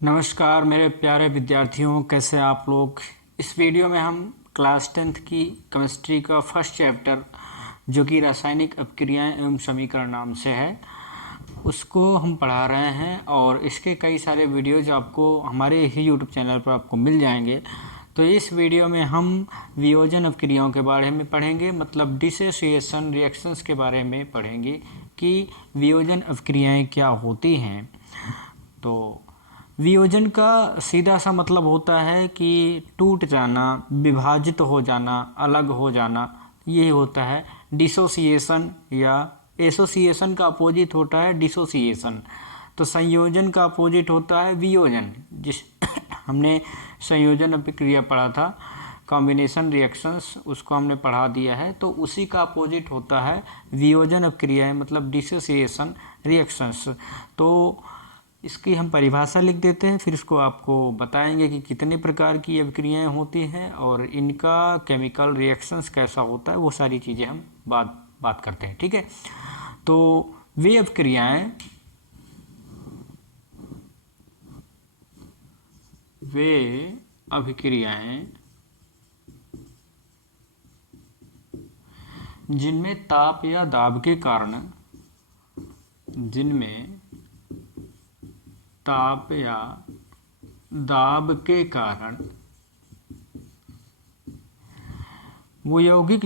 नमस्कार मेरे प्यारे विद्यार्थियों, कैसे आप लोग। इस वीडियो में हम क्लास 10th की केमिस्ट्री का फर्स्ट चैप्टर जो कि रासायनिक अपक्रियाएं एवं समीकरण नाम से है, उसको हम पढ़ा रहे हैं। और इसके कई सारे वीडियोज आपको हमारे ही यूट्यूब चैनल पर आपको मिल जाएंगे। तो इस वीडियो में हम वियोजन अपक्रियाओं के बारे में पढ़ेंगे, मतलब डिसोसिएशन रिएक्शंस के बारे में पढ़ेंगे कि वियोजन अपक्रियाएं क्या होती हैं। तो वियोजन का सीधा सा मतलब होता है कि टूट जाना, विभाजित हो जाना, अलग हो जाना, ये होता है डिसोसिएशन। या एसोसिएशन का अपोजिट होता है डिसोसिएशन। तो संयोजन का अपोजिट होता है वियोजन। जिस हमने संयोजन अपक्रिया पढ़ा था, कॉम्बिनेशन रिएक्शंस, उसको हमने पढ़ा दिया है। तो उसी का अपोजिट होता है वियोजन अपक्रिया, मतलब डिसोसिएशन रिएक्शंस। तो इसकी हम परिभाषा लिख देते हैं, फिर इसको आपको बताएंगे कि कितने प्रकार की अपक्रियाएं होती हैं और इनका केमिकल रिएक्शंस कैसा होता है। वो सारी चीज़ें हम बात करते हैं, ठीक है। तो वे अभिक्रियाएं जिनमें ताप या दाब के कारण वो यौगिक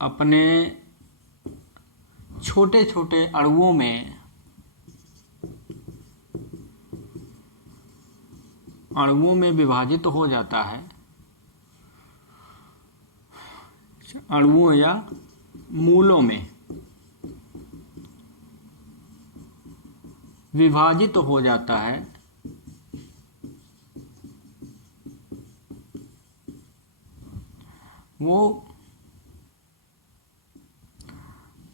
अपने छोटे छोटे अणुओं में विभाजित हो जाता है। अणुओं या मूलों में विभाजित हो जाता है, वो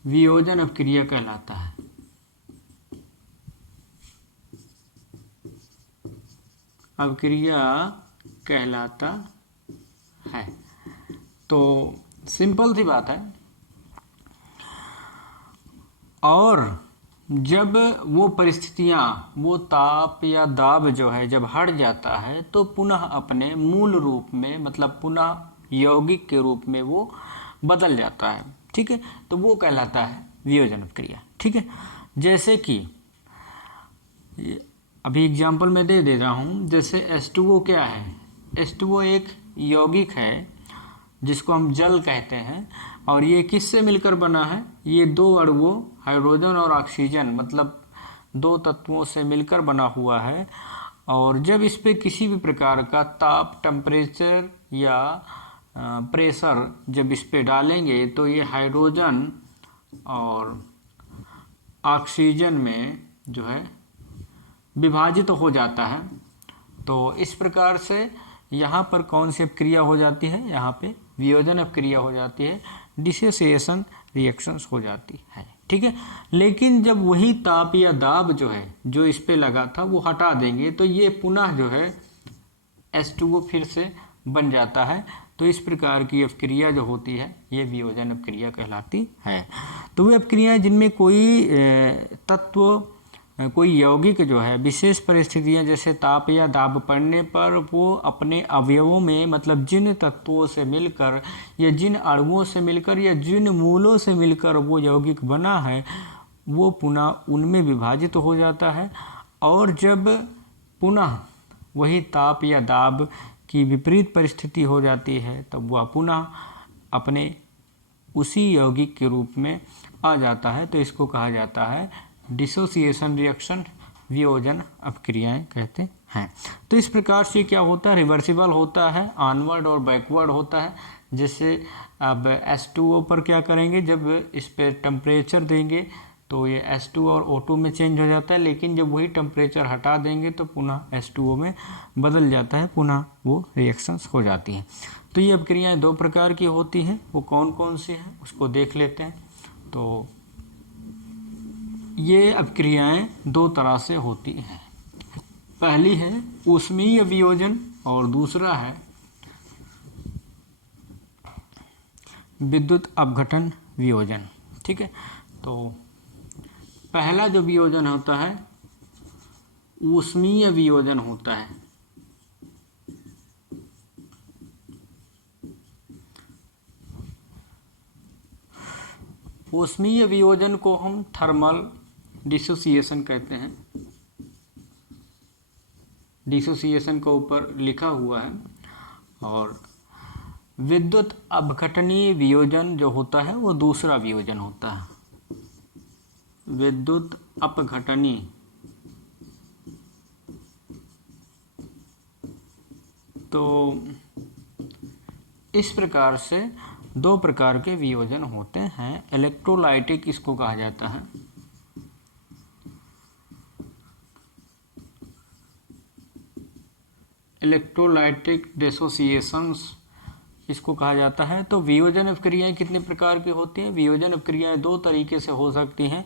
वियोजन अपक्रिया कहलाता है। तो सिंपल सी बात है। और जब वो परिस्थितियां, वो ताप या दाब जब हट जाता है तो पुनः अपने मूल रूप में, मतलब पुनः यौगिक के रूप में वो बदल जाता है, ठीक है। तो वो कहलाता है वियोजन अपक्रिया, ठीक है। जैसे कि अभी एग्जाम्पल मैं दे रहा हूँ। जैसे H2O क्या है? H2O एक यौगिक है जिसको हम जल कहते हैं। और ये किससे मिलकर बना है? ये दो अणुओं, हाइड्रोजन और ऑक्सीजन, मतलब दो तत्वों से मिलकर बना हुआ है। और जब इस पे किसी भी प्रकार का ताप, टेम्परेचर या प्रेशर जब इस पे डालेंगे तो ये हाइड्रोजन और ऑक्सीजन में विभाजित हो जाता है। तो इस प्रकार से यहाँ पर कौन सी अपक्रिया हो जाती है? यहाँ पे वियोजन अपक्रिया हो जाती है, डिसोसिएशन रिएक्शंस हो जाती है, ठीक है। लेकिन जब वही ताप या दाब जो इस पे लगा था वो हटा देंगे तो ये पुनः H2O फिर से बन जाता है। तो इस प्रकार की अपक्रिया होती है ये वियोजन अपक्रिया कहलाती है। तो वे अपक्रियाएं जिनमें कोई तत्व, कोई यौगिक विशेष परिस्थितियां जैसे ताप या दाब पड़ने पर वो अपने अवयवों में, मतलब जिन तत्वों से मिलकर या जिन अणुओं से मिलकर या जिन मूलों से मिलकर वो यौगिक बना है, वो पुनः उनमें विभाजित हो जाता है। और जब पुनः वही ताप या दाब की विपरीत परिस्थिति हो जाती है तब वह पुनः अपने उसी यौगिक के रूप में आ जाता है। तो इसको कहा जाता है डिसोसिएशन रिएक्शन, वियोजन अपक्रियाएं कहते हैं। तो इस प्रकार से क्या होता है? रिवर्सिबल होता है, ऑनवर्ड और बैकवर्ड होता है। जैसे अब H2O पर क्या करेंगे? जब इस पर टेम्परेचर देंगे तो ये H2 और O2 में चेंज हो जाता है, लेकिन जब वही टेम्परेचर हटा देंगे तो पुनः H2O में बदल जाता है, पुनः वो रिएक्शंस हो जाती हैं। तो ये अपक्रियाएं दो प्रकार की होती हैं। वो कौन कौन सी हैं उसको देख लेते हैं। तो ये अपक्रियाएं दो तरह से होती हैं। पहली है ऊष्मीय वियोजन और दूसरा है विद्युत अपघटन वियोजन। ठीक है। तो पहला जो वियोजन होता है ऊष्मीय वियोजन होता है। ऊष्मीय वियोजन को हम थर्मल डिसोसिएशन कहते हैं। डिसोसिएशन के ऊपर लिखा हुआ है। और विद्युत अपघटनीय वियोजन जो होता है वो दूसरा वियोजन होता है। विद्युत अपघटनीय तो इस प्रकार से दो प्रकार के वियोजन होते हैं। इलेक्ट्रोलाइटिक इसको कहा जाता है, इलेक्ट्रोलाइटिक डिसोसिएशंस इसको कहा जाता है। तो वियोजन अपक्रियाएं कितने प्रकार की होती हैं? वियोजन अपक्रियाएं दो तरीके से हो सकती हैं।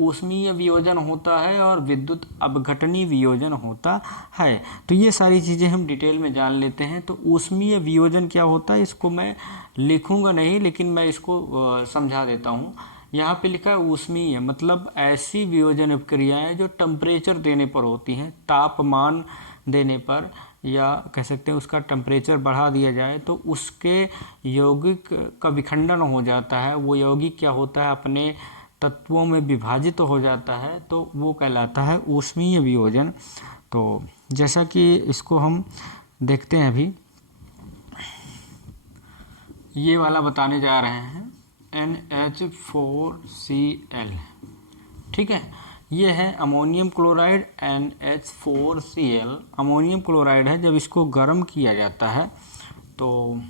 ऊष्मीय वियोजन होता है और विद्युत अपघटनीय वियोजन होता है। तो ये सारी चीज़ें हम डिटेल में जान लेते हैं। तो ऊष्मीय वियोजन क्या होता है इसको मैं लिखूंगा नहीं, लेकिन मैं इसको समझा देता हूँ। यहाँ पे लिखा है ऊष्मीय मतलब ऐसी वियोजन अपक्रियाएं जो टेम्परेचर देने पर होती हैं, तापमान देने पर, या कह सकते हैं उसका टेम्परेचर बढ़ा दिया जाए तो उसके यौगिक का विखंडन हो जाता है। वो यौगिक क्या होता है अपने तत्वों में विभाजित हो जाता है, तो वो कहलाता है ऊष्मीय वियोजन। तो जैसा कि इसको हम देखते हैं अभी, ये वाला बताने जा रहे हैं NH4Cl, ठीक है। ये है ammonium chloride NH4Cl। Ammonium chloride है। जब इसको गर्म किया जाता है तो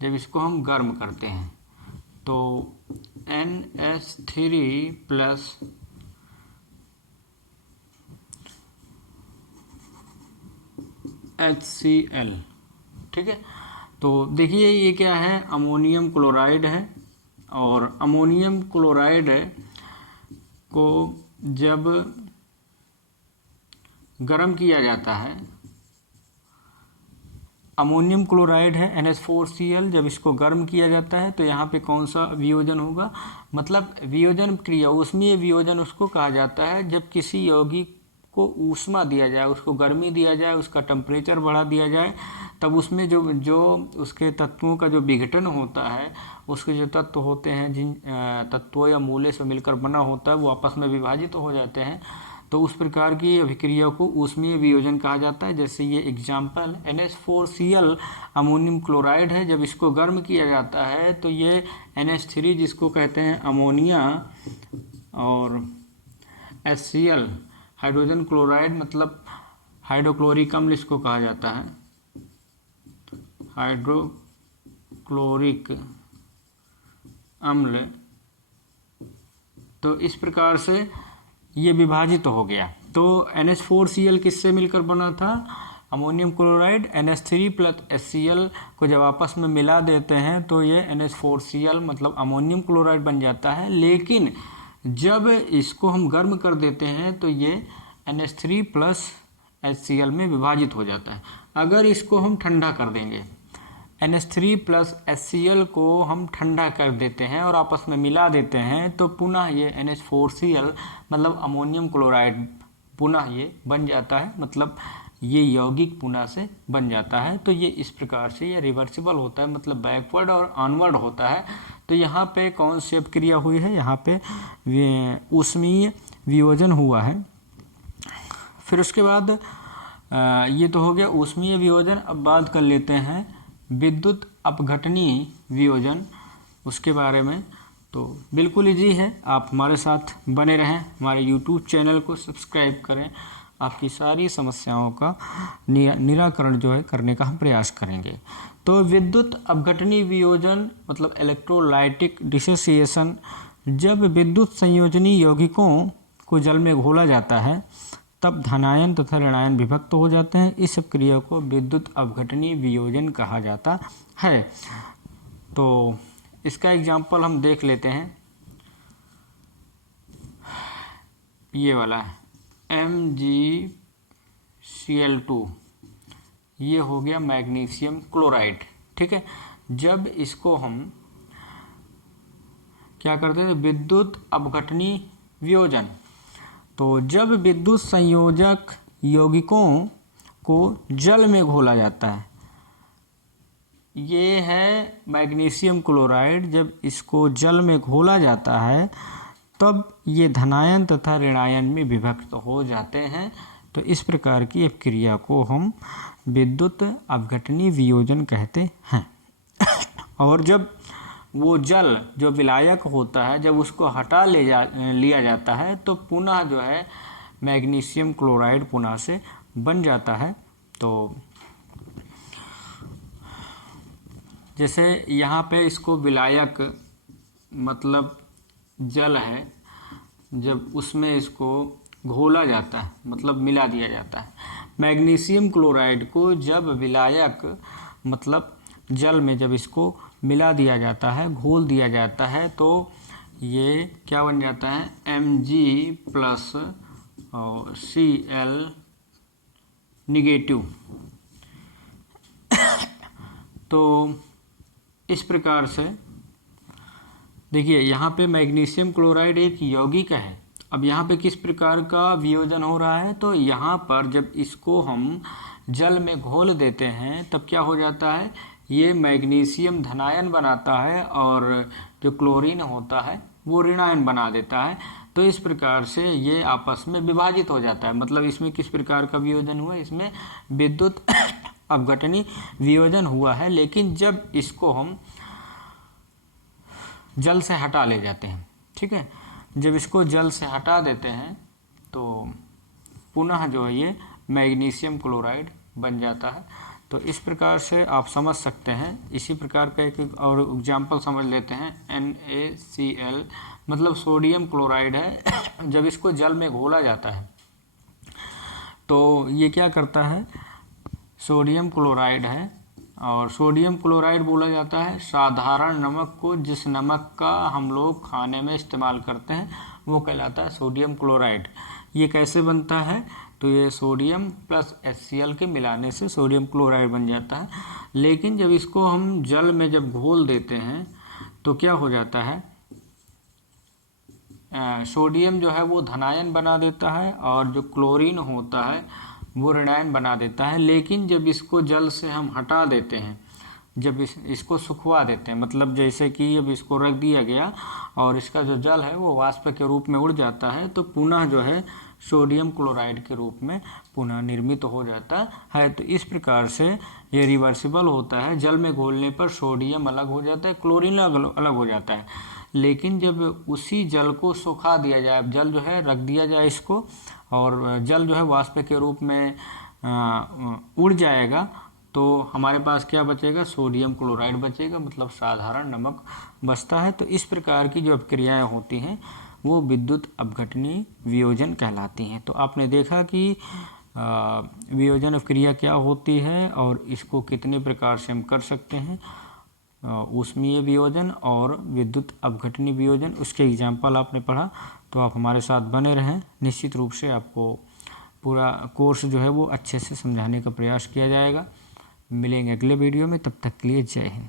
जब इसको हम गर्म करते हैं तो NH3 प्लस HCl, ठीक है। तो देखिए ये क्या है, अमोनियम क्लोराइड है। और अमोनियम क्लोराइड को जब गर्म किया जाता है, अमोनियम क्लोराइड है NH4Cl, जब इसको गर्म किया जाता है तो यहाँ पे कौन सा वियोजन होगा? मतलब वियोजन क्रिया, ऊष्मीय वियोजन उसको कहा जाता है जब किसी यौगिक को ऊष्मा दिया जाए, उसको गर्मी दिया जाए, उसका टेम्परेचर बढ़ा दिया जाए, तब उसमें जो उसके तत्वों का जो विघटन होता है, उसके जो तत्व होते हैं, जिन तत्वों या मूल्य से मिलकर बना होता है, वो आपस में विभाजित हो जाते हैं। तो उस प्रकार की अभिक्रिया को ऊष्मीय वियोजन कहा जाता है। जैसे ये एग्जाम्पल NH4Cl अमोनियम क्लोराइड है। जब इसको गर्म किया जाता है तो ये NH3 जिसको कहते हैं अमोनिया, और HCl हाइड्रोजन क्लोराइड मतलब हाइड्रोक्लोरिक अम्ल इसको कहा जाता है, हाइड्रोक्लोरिक अम्ल। तो इस प्रकार से ये विभाजित हो गया। तो NH4Cl किससे मिलकर बना था? Ammonium chloride NH3 plus HCl को जब आपस में मिला देते हैं तो ये NH4Cl मतलब अमोनियम क्लोराइड बन जाता है। लेकिन जब इसको हम गर्म कर देते हैं तो ये NH3 प्लस HCl में विभाजित हो जाता है। अगर इसको हम ठंडा कर देंगे, NH3 प्लस HCl को हम ठंडा कर देते हैं और आपस में मिला देते हैं, तो पुनः ये NH4Cl मतलब अमोनियम क्लोराइड पुनः ये बन जाता है, मतलब ये यौगिक पुनः से बन जाता है। तो ये इस प्रकार से ये रिवर्सिबल होता है, मतलब बैकवर्ड और ऑनवर्ड होता है। तो यहाँ पे कौन सी अपक्रिया हुई है? यहाँ पे ऊष्मीय वियोजन हुआ है। फिर उसके बाद ये तो हो गया ऊष्मीय वियोजन। अब बात कर लेते हैं विद्युत अपघटनीय वियोजन, उसके बारे में। तो बिल्कुल इजी है, आप हमारे साथ बने रहें, हमारे YouTube चैनल को सब्सक्राइब करें। आपकी सारी समस्याओं का निराकरण जो है करने का हम प्रयास करेंगे। तो विद्युत अपघटनीय वियोजन मतलब इलेक्ट्रोलाइटिक डिसोसिएशन, जब विद्युत संयोजनी यौगिकों को जल में घोला जाता है तब धनायन तथा ऋणायन विभक्त हो जाते हैं। इस क्रिया को विद्युत अपघटनीय वियोजन कहा जाता है। तो इसका एग्जाम्पल हम देख लेते हैं। ये वाला है MgCl2, ये हो गया मैग्नीशियम क्लोराइड, ठीक है। जब इसको हम क्या करते हैं, विद्युत अपघटनी वियोजन। तो जब विद्युत संयोजक यौगिकों को जल में घोला जाता है, ये है मैग्नीशियम क्लोराइड, जब इसको जल में घोला जाता है तब ये धनायन तथा ऋणायन में विभक्त हो जाते हैं। तो इस प्रकार की अपक्रिया को हम विद्युत अपघटनी वियोजन कहते हैं। और जब वो जल जो विलायक होता है, जब उसको हटा लिया जाता है तो पुनः जो है मैग्नीशियम क्लोराइड पुनः से बन जाता है। तो जैसे यहाँ पे इसको विलायक मतलब जल है, जब उसमें इसको घोला जाता है मतलब मिला दिया जाता है। मैग्नीशियम क्लोराइड को जब विलायक मतलब जल में जब इसको मिला दिया जाता है, घोल दिया जाता है, तो ये क्या बन जाता है, Mg प्लस और Cl निगेटिव। तो इस प्रकार से देखिए यहाँ पे मैग्नीशियम क्लोराइड एक यौगिक है। अब यहाँ पे किस प्रकार का वियोजन हो रहा है, तो यहाँ पर जब इसको हम जल में घोल देते हैं तब क्या हो जाता है, ये मैग्नीशियम धनायन बनाता है और जो क्लोरीन होता है वो ऋणायन बना देता है। तो इस प्रकार से ये आपस में विभाजित हो जाता है। मतलब इसमें किस प्रकार का वियोजन हुआ, इसमें विद्युत अपघटनी वियोजन हुआ है। लेकिन जब इसको हम जल से हटा ले जाते हैं, ठीक है, जब इसको जल से हटा देते हैं तो पुनः जो है ये मैग्नीशियम क्लोराइड बन जाता है। तो इस प्रकार से आप समझ सकते हैं। इसी प्रकार का एक और एग्जाम्पल समझ लेते हैं, NaCl मतलब सोडियम क्लोराइड है। जब इसको जल में घोला जाता है तो ये क्या करता है, सोडियम क्लोराइड है, और सोडियम क्लोराइड बोला जाता है साधारण नमक को, जिस नमक का हम लोग खाने में इस्तेमाल करते हैं वो कहलाता है सोडियम क्लोराइड। ये कैसे बनता है, तो ये सोडियम प्लस HCl के मिलाने से सोडियम क्लोराइड बन जाता है। लेकिन जब इसको हम जल में जब घोल देते हैं तो क्या हो जाता है, सोडियम जो है वो धनायन बना देता है और जो क्लोरीन होता है वो ऋणायन बना देता है। लेकिन जब इसको जल से हम हटा देते हैं, जब इसको सुखवा देते हैं, मतलब जैसे कि अब इसको रख दिया गया और इसका जो जल है वो वाष्प के रूप में उड़ जाता है, तो पुनः जो है सोडियम क्लोराइड के रूप में पुनः निर्मित हो जाता है। तो इस प्रकार से ये रिवर्सिबल होता है। जल में घोलने पर सोडियम अलग हो जाता है, क्लोरीन अलग हो जाता है। लेकिन जब उसी जल को सुखा दिया जाए, जल जो है रख दिया जाए इसको, और जल जो है वाष्प के रूप में उड़ जाएगा, तो हमारे पास क्या बचेगा, सोडियम क्लोराइड बचेगा, मतलब साधारण नमक बचता है। तो इस प्रकार की जो अपक्रियाएँ होती हैं वो विद्युत अपघटनी वियोजन कहलाती हैं। तो आपने देखा कि वियोजन अपक्रिया क्या होती है और इसको कितने प्रकार से हम कर सकते हैं, ऊष्मीय वियोजन और विद्युत अपघटनी वियोजन, उसके एग्जाम्पल आपने पढ़ा। तो आप हमारे साथ बने रहें, निश्चित रूप से आपको पूरा कोर्स जो है वो अच्छे से समझाने का प्रयास किया जाएगा। मिलेंगे अगले वीडियो में, तब तक के लिए जय हिंद।